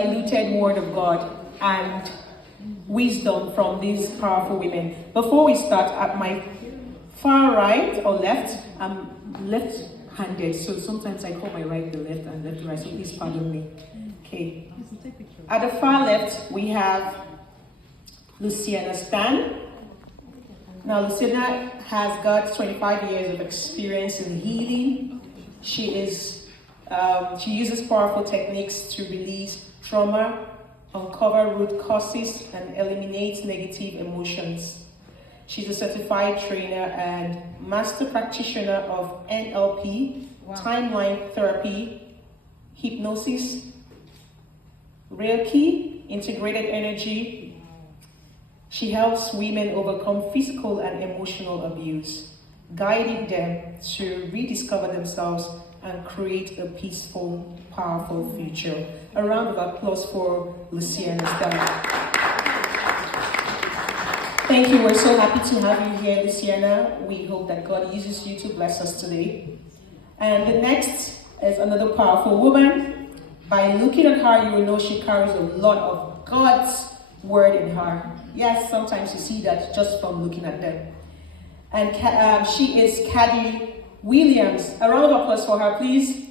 undiluted word of God and wisdom from these powerful women. Before we start, at my far right or left, I'm left-handed, so sometimes I call my right the left and left the right, so please pardon me. Okay. At the far left, we have Luciana Stan. Now, Luciana has got 25 years of experience in healing. She uses powerful techniques to release trauma, uncover root causes, and eliminate negative emotions. She's a certified trainer and master practitioner of NLP, timeline therapy, hypnosis, Reiki, integrated energy. She helps women overcome physical and emotional abuse, guiding them to rediscover themselves and create a peaceful, powerful future. A round of applause for Luciana Stan. Thank you. We're so happy to have you here, Luciana. We hope that God uses you to bless us today. And the next is another powerful woman. By looking at her, you will know she carries a lot of God's word in her. Yes, sometimes you see that just from looking at them. And she is Cardeen Williams. A round of applause for her, please.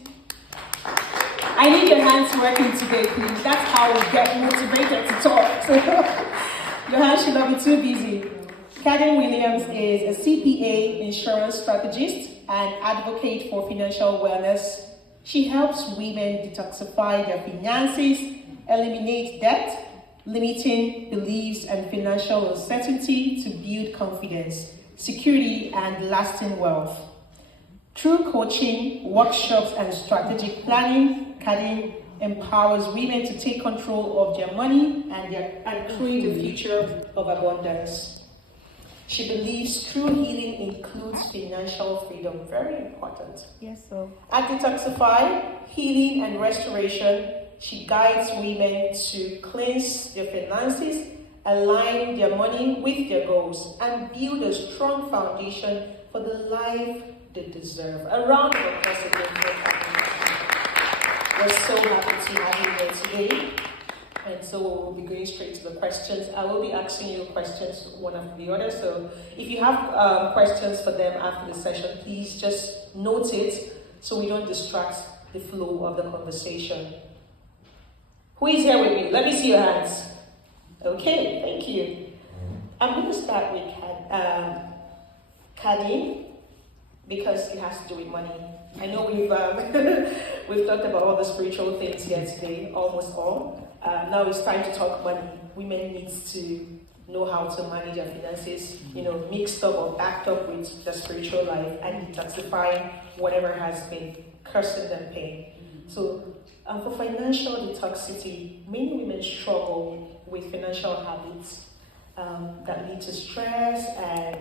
I need your hands working today, please. That's how we get motivated to talk. So, your hands should not be too busy. Cardeen Williams is a CPA, insurance strategist, and advocate for financial wellness. She helps women detoxify their finances, eliminate debt, limiting beliefs and financial uncertainty to build confidence, security, and lasting wealth. Through coaching, workshops, and strategic planning, Cardeen empowers women to take control of their money and create a future of abundance. She believes true healing includes financial freedom. Very important. Yes, sir. At Detoxify, Healing and Restoration, she guides women to cleanse their finances, align their money with their goals, and build a strong foundation for the life they deserve. A round of applause again for her. We're so happy to have you here today. And so we'll be going straight to the questions. I will be asking you questions one after the other. So if you have questions for them after the session, please just note it so we don't distract the flow of the conversation. Who is here with me? Let me see your hands. Okay, thank you. I'm going to start with Cardeen because it has to do with money. I know we've we've talked about all the spiritual things here today, almost all. Now it's time to talk money. Women need to know how to manage their finances, mixed up or backed up with the spiritual life and detoxify whatever has been cursing them pain. So for financial detoxicity, many women struggle with financial habits that lead to stress and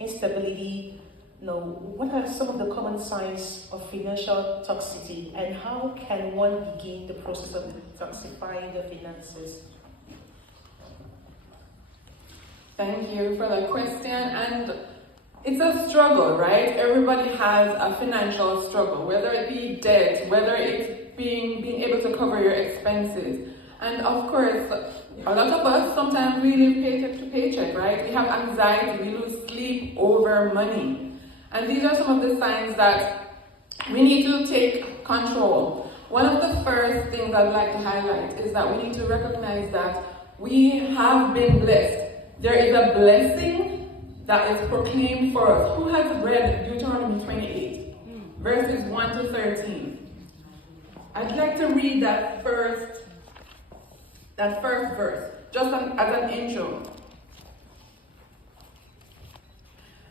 instability. Now, what are some of the common signs of financial toxicity, and how can one begin the process of detoxifying their finances? Thank you for the question. And it's a struggle, right? Everybody has a financial struggle, whether it be debt, whether it's being able to cover your expenses. And of course, a lot of us sometimes we live paycheck to paycheck, right? We have anxiety, we lose sleep over money. And these are some of the signs that we need to take control. One of the first things I'd like to highlight is that we need to recognize that we have been blessed. There is a blessing that is proclaimed for us. Who has read Deuteronomy 28, verses 1 to 13? I'd like to read that first verse, just as an intro.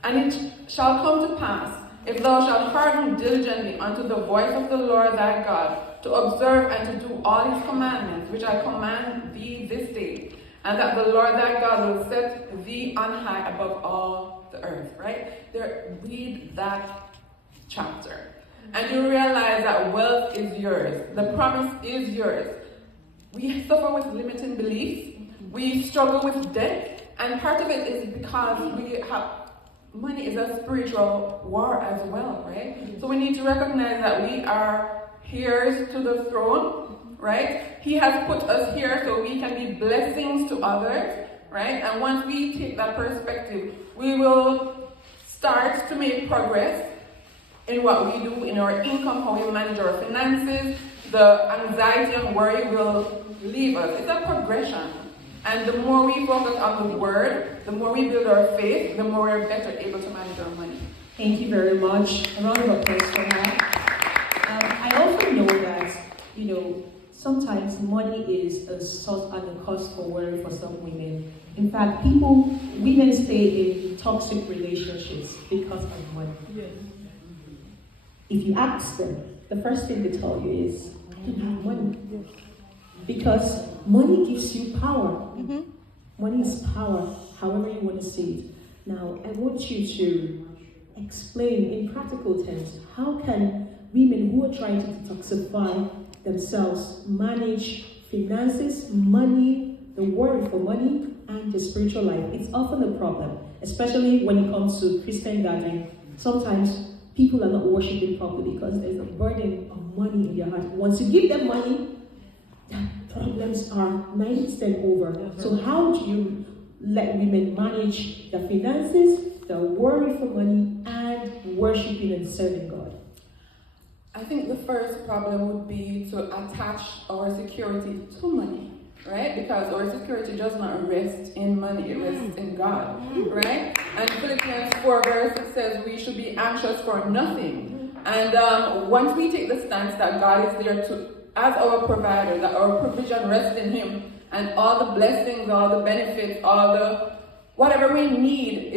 And it shall come to pass, if thou shalt hearken diligently unto the voice of the Lord thy God, to observe and to do all his commandments, which I command thee this day, and that the Lord thy God will set thee on high above all the earth, right? There, read that chapter. And you realize that wealth is yours. The promise is yours. We suffer with limiting beliefs. We struggle with debt. And part of it is because money is a spiritual war as well, right? So we need to recognize that we are heirs to the throne, right? He has put us here so we can be blessings to others, right? And once we take that perspective, we will start to make progress in what we do, in our income, how we manage our finances. The anxiety and worry will leave us. It's a progression. And the more we focus on the word, the more we build our faith, the more we're better able to manage our money. Thank you very much. A round of applause for that. I also know that, sometimes money is a source and a cause for worry for some women. In fact, women stay in toxic relationships because of money. Yes. If you ask them, the first thing they tell you is, I don't have money. Because money gives you power. Mm-hmm. Money is power, however you want to say it. Now, I want you to explain in practical terms, how can women who are trying to detoxify themselves manage finances, money, the worry for money, and the spiritual life? It's often a problem, especially when it comes to Christian gathering. Sometimes people are not worshiping properly because there's a burden of money in their heart. Once you give them money, the problems are 90% over. Mm-hmm. So how do you let women manage their finances, the worry for money, and worshiping and serving God? I think the first problem would be to attach our security to money, right? Because our security does not rest in money, it rests in God, right? And Philippians 4 verse 6 says we should be anxious for nothing. And once we take the stance that God is there as our provider, that our provision rests in Him, and all the blessings, all the benefits, all the whatever we need,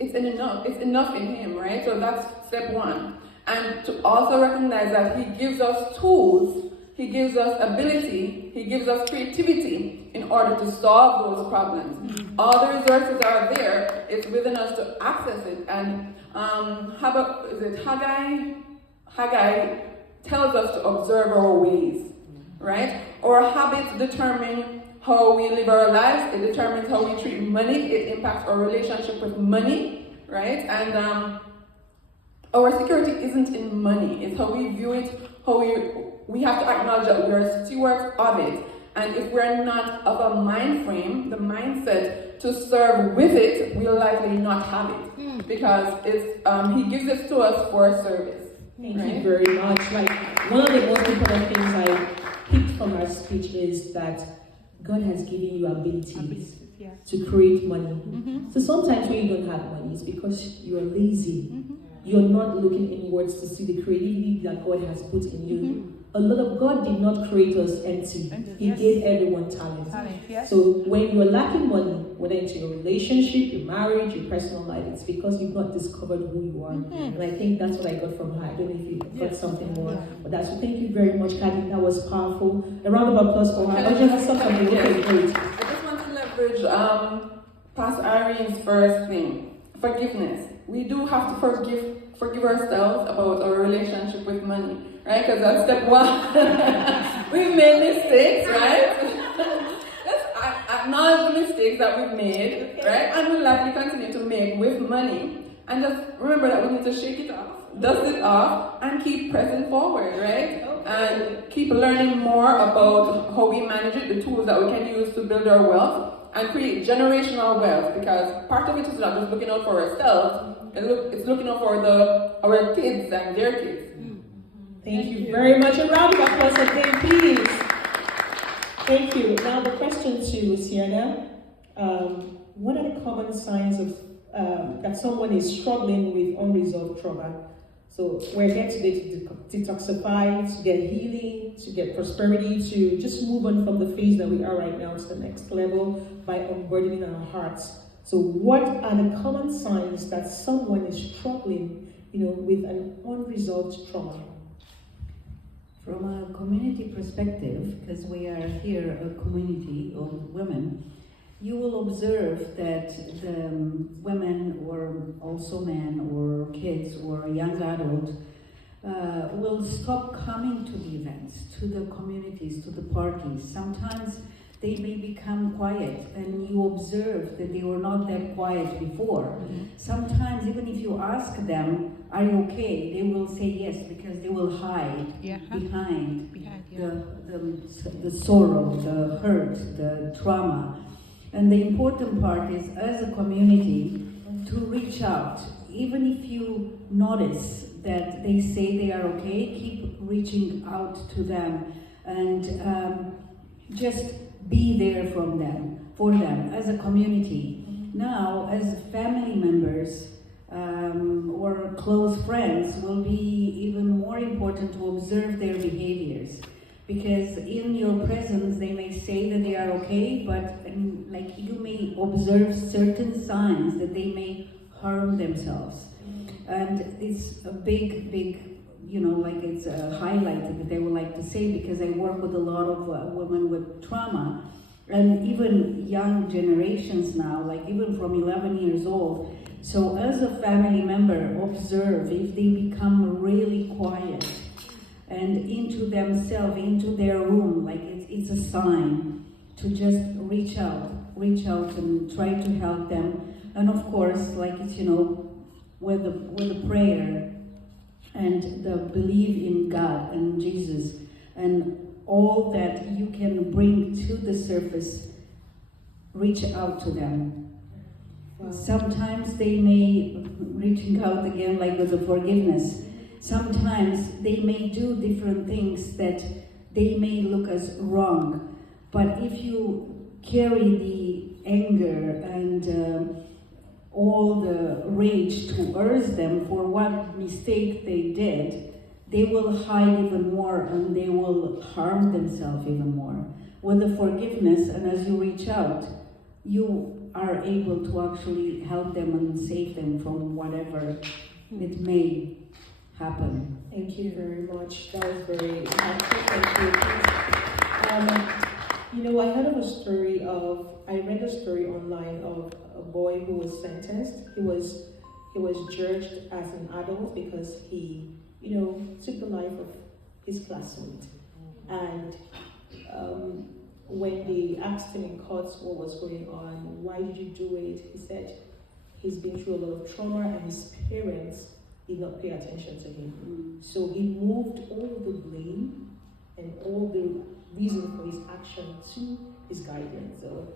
it's enough in Him, right? So that's step one. And to also recognize that He gives us tools, He gives us ability, He gives us creativity in order to solve those problems. Mm-hmm. All the resources are there, it's within us to access it. And Haggai tells us to observe our ways, right? Our habits determine how we live our lives. It determines how we treat money. It impacts our relationship with money, right? And our security isn't in money. It's how we view it, how we have to acknowledge that we are stewards of it. And if we're not of a mind frame, the mindset to serve with it, we'll likely not have it. Because He gives it to us for service. Thank you very much. One of the most important things I picked from our speech is that God has given you abilities to create money. Mm-hmm. So sometimes when you don't have money, it's because you're lazy. Mm-hmm. You're not looking inwards to see the creativity that God has put in you. Mm-hmm. God did not create us empty. He gave everyone talent. Yes. So when you're lacking money, whether it's your relationship, your marriage, your personal life, it's because you've not discovered who you are. Mm-hmm. And I think that's what I got from her. I don't know if you got something more. Yeah. But that's so thank you very much, Cardeen. That was powerful. A round of applause for her. Okay, great. I just want to leverage Pastor Irene's first thing, forgiveness. We do have to forgive ourselves about our relationship with money. Right? Because that's step one. We've made mistakes, right? Let's acknowledge the mistakes that we've made, right? And we'll likely continue to make with money. And just remember that we need to shake it off, dust it off, and keep pressing forward, right? And keep learning more about how we manage it, the tools that we can use to build our wealth, and create generational wealth. Because part of it is not just looking out for ourselves, it's looking out for our kids and their kids. Thank you very much. A round of applause again, please. Thank you. Now the question to Luciana. What are the common signs of that someone is struggling with unresolved trauma? So we're here today to detoxify, to get healing, to get prosperity, to just move on from the phase that we are right now to the next level by unburdening our hearts. So what are the common signs that someone is struggling, with an unresolved trauma? From a community perspective, because we are here a community of women, you will observe that the women, or also men, or kids, or young adults, will stop coming to the events, to the communities, to the parties. Sometimes they may become quiet, and you observe that they were not that quiet before. Sometimes, even if you ask them, are you okay? They will say yes, because they will hide behind the sorrow, the hurt, the trauma. And the important part is, as a community, to reach out. Even if you notice that they say they are okay, keep reaching out to them, and just be there for them as a community. Now, as family members or close friends, will be even more important to observe their behaviors, because in your presence they may say that they are okay, but like you may observe certain signs that they may harm themselves. And it's a big, like it's a highlight that they would like to say, because I work with a lot of women with trauma, and even young generations now, like even from 11 years old. So as a family member, observe if they become really quiet and into themselves, into their room, like it's a sign to just reach out and try to help them. And of course, like it's, with the prayer and the belief in God and Jesus and all that you can bring to the surface, reach out to them. Wow. Sometimes they may, reaching out again, like with the forgiveness, sometimes they may do different things that they may look as wrong, but if you carry the anger and all the rage towards them for what mistake they did, they will hide even more and they will harm themselves even more. With the forgiveness, and as you reach out, you are able to actually help them and save them from whatever it may happen. Thank you very much. That was very helpful. Thank you. I heard of a story I read a story online of a boy who was sentenced. He was judged as an adult because he, took the life of his classmate. And when they asked him in court what was going on, why did you do it? He said he's been through a lot of trauma and his parents did not pay attention to him. So he moved all the blame and all the reason for his action to his guardian. So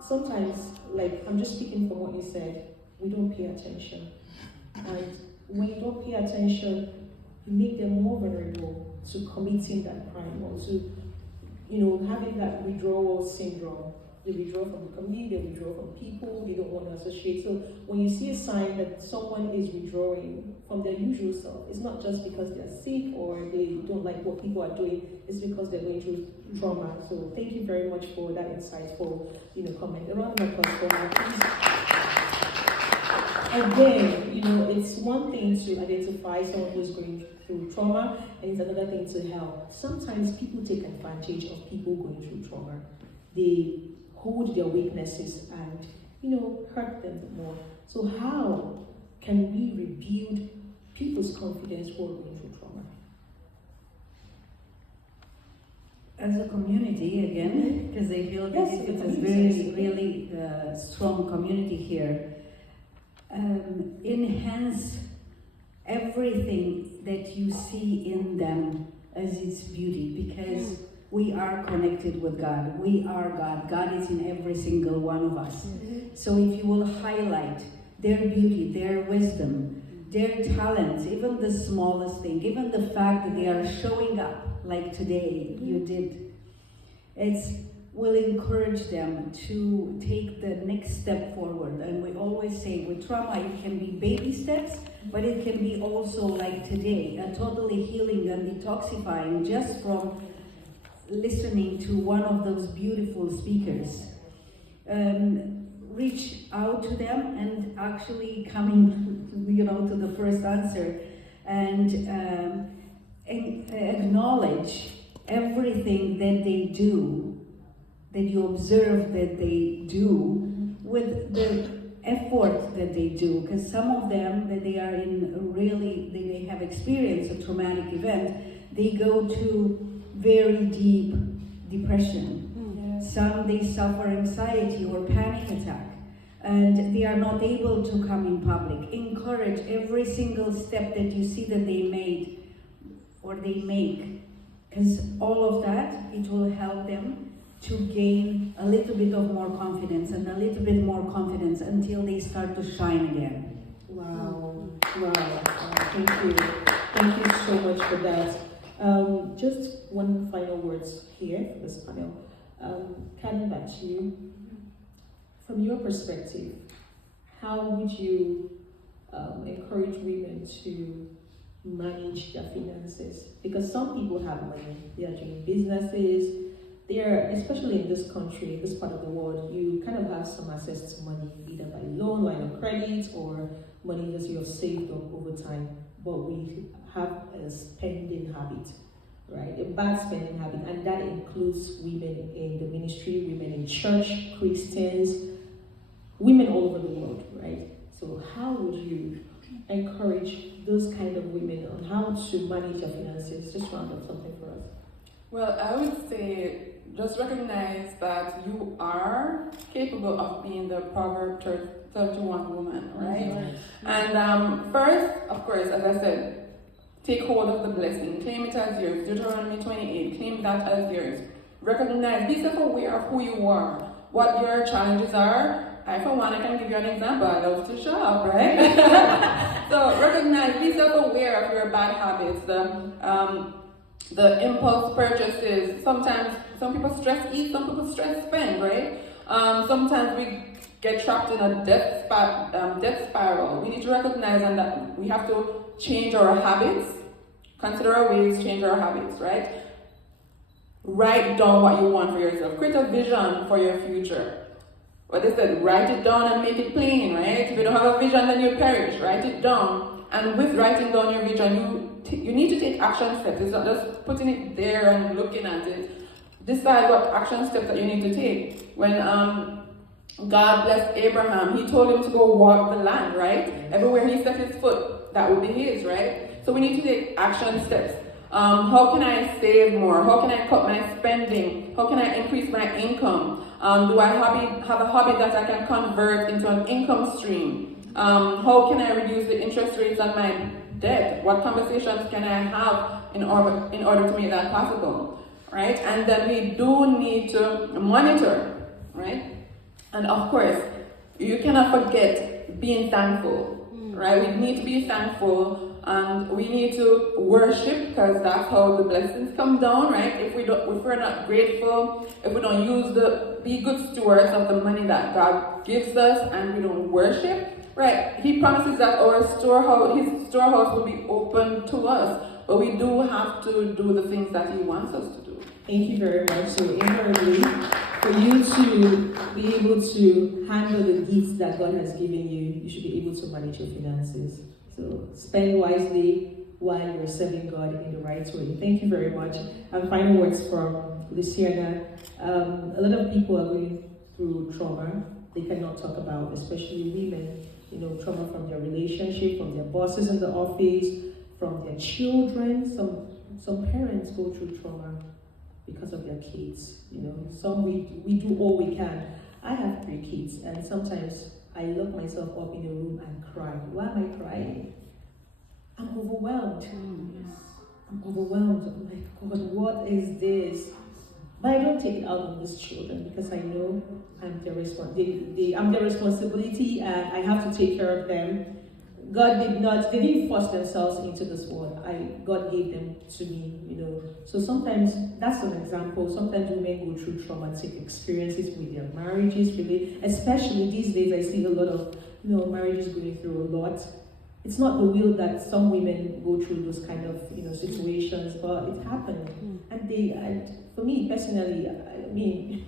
sometimes, like, I'm just speaking from what you said, we don't pay attention. And when you don't pay attention, you make them more vulnerable to committing that crime or to, having that withdrawal syndrome. They withdraw from the community, they withdraw from people, they don't want to associate. So when you see a sign that someone is withdrawing from their usual self, it's not just because they're sick or they don't like what people are doing, it's because they're going through trauma. So thank you very much for that insightful, comment. A round of applause for that, please. Again, it's one thing to identify someone who's going through trauma, and it's another thing to help. Sometimes people take advantage of people going through trauma. They hold their weaknesses and, hurt them more. So how can we rebuild people's confidence who are going through trauma? As a community, again, because I feel that it's a very, really strong community here, enhance everything that you see in them as its beauty, because we are connected with God. We are God. God is in every single one of us. So if you will highlight their beauty, their wisdom, their talents, even the smallest thing, even the fact that they are showing up like today you did, it will encourage them to take the next step forward. And we always say with trauma, it can be baby steps, but it can be also like today, a totally healing and detoxifying just from listening to one of those beautiful speakers. Reach out to them and actually coming, to the first answer and acknowledge everything that they do, that you observe that they do, with the effort that they do, because some of them that they are in they have experienced a traumatic event, they go to very deep depression. Some, they suffer anxiety or panic attack, and they are not able to come in public. Encourage every single step that you see that they made or they make, because all of that, it will help them to gain a little bit of more confidence and a little bit more confidence until they start to shine again. Wow. Thank you. Thank you so much for that. Just one final words here for this panel. Cardeen, back to you. From your perspective, how would you encourage women to manage their finances? Because some people have money, they are doing businesses, they are, especially in this country, this part of the world, you kind of have some access to money, either by loan, line of credit, or money that you have saved up over time. But we have a spending habit, right? A bad spending habit, and that includes women in the ministry, women in church, Christians, women all over the world, right? So how would you encourage those kind of women on how to manage their finances? Just round up something for us. Well, I would say just recognize that you are capable of being the Proverb 31 woman, right? And first, of course, as I said, take hold of the blessing, claim it as yours. Deuteronomy 28, claim that as yours. Recognize, be self-aware of who you are, what your challenges are. I, for one, I can give you an example. I love to shop, right? So recognize, be self-aware of your bad habits, the impulse purchases. Sometimes some people stress eat, some people stress spend, right? Sometimes we get trapped in a debt spiral. We need to recognize and that we have to change our habits, consider our ways, change our habits, right? Write down what you want for yourself. Create a vision for your future. What they said, write it down and make it plain, right? If you don't have a vision, then you perish. Write it down. And with writing down your vision, you need to take action steps. It's not just putting it there and looking at it. Decide what action steps that you need to take. When God blessed Abraham, he told him to go walk the land, right? Everywhere he set his foot, that would be his, right? So we need to take action steps. How can I save more? How can I cut my spending? How can I increase my income? Do I have a hobby that I can convert into an income stream? How can I reduce the interest rates on my debt? What conversations can I have in order to make that possible? Right? And then we do need to monitor, right? And of course, you cannot forget being thankful, right? We need to be thankful. And we need to worship, because that's how the blessings come down, right? If we're not grateful, if we don't be good stewards of the money that God gives us, and we don't worship, right? He promises that his storehouse will be open to us, but we do have to do the things that He wants us to do. Thank you very much. So invariably, for you to be able to handle the gifts that God has given you, you should be able to manage your finances. So spend wisely while you're serving God in the right way. Thank you very much. And final words from Luciana. A lot of people are going through trauma they cannot talk about, especially women. You know, trauma from their relationship, from their bosses in the office, from their children. Some parents go through trauma because of their kids. You know, some we do all we can. I have 3 kids, and sometimes I lock myself up in a room and cry. Why am I crying? I'm overwhelmed. I'm overwhelmed. I'm like, God, what is this? But I don't take it out on these children, because I know I'm their responsibility, and I have to take care of them. They didn't force themselves into this world. God gave them to me, you know. So sometimes, that's an example. Sometimes women go through traumatic experiences with their marriages, really. Especially these days, I see a lot of, marriages going through a lot. It's not the will that some women go through those kind of, situations, but it happened. And for me personally, I mean,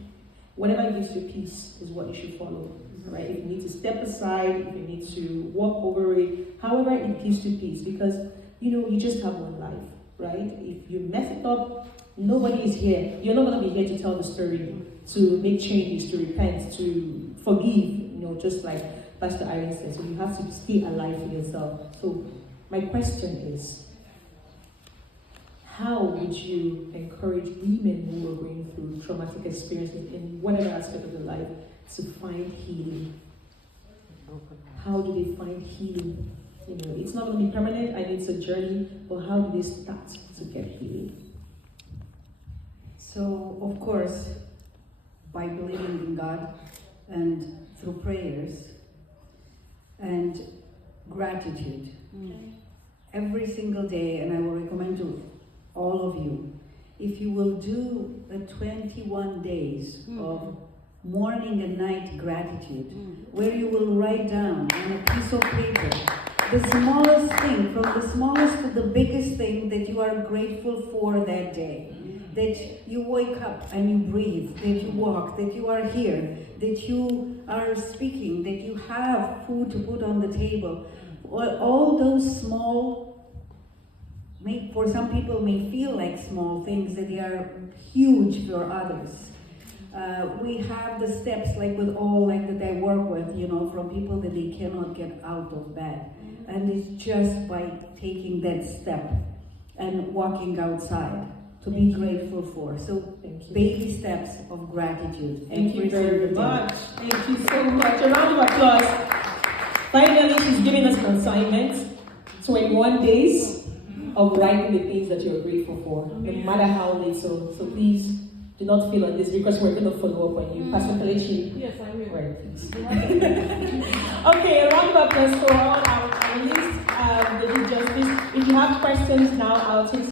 whatever gives you peace is what you should follow. Right? If you need to step aside, if you need to walk over it, however it gives you peace, because you just have one life, right? If you mess it up, nobody is here. You're not going to be here to tell the story, to make changes, to repent, to forgive, just like Pastor Irene said. So you have to stay alive for yourself. So my question is, how would you encourage women who are going through traumatic experiences in whatever aspect of their life to find healing? How do they find healing? You know, it's not going to be permanent, I need a journey, but how do they start to get healing? So, of course, by believing in God and through prayers and gratitude. Every single day, and I will recommend to all of you, if you will do the 21 days of morning and night gratitude, where you will write down on a piece of paper the smallest thing, from the smallest to the biggest thing that you are grateful for that day. That you wake up and you breathe, that you walk, that you are here, that you are speaking, that you have food to put on the table. All those small, for some people may feel like small things, that they are huge for others. We have the steps, like with all that I work with, you know, from people that they cannot get out of bed. And it's just by taking that step and walking outside to be grateful for. So baby steps of gratitude. Thank you very much. Thank you so much. A round of applause. Finally, she's giving us an assignment, 21 days of writing the things that you're grateful for, no matter how little. So please do not feel like this, because we're going to follow up on you. Pastor Kelechi. Yes, I will. Right, please. Okay, a round of applause for all our panelists. They did justice. If you have questions now, I'll take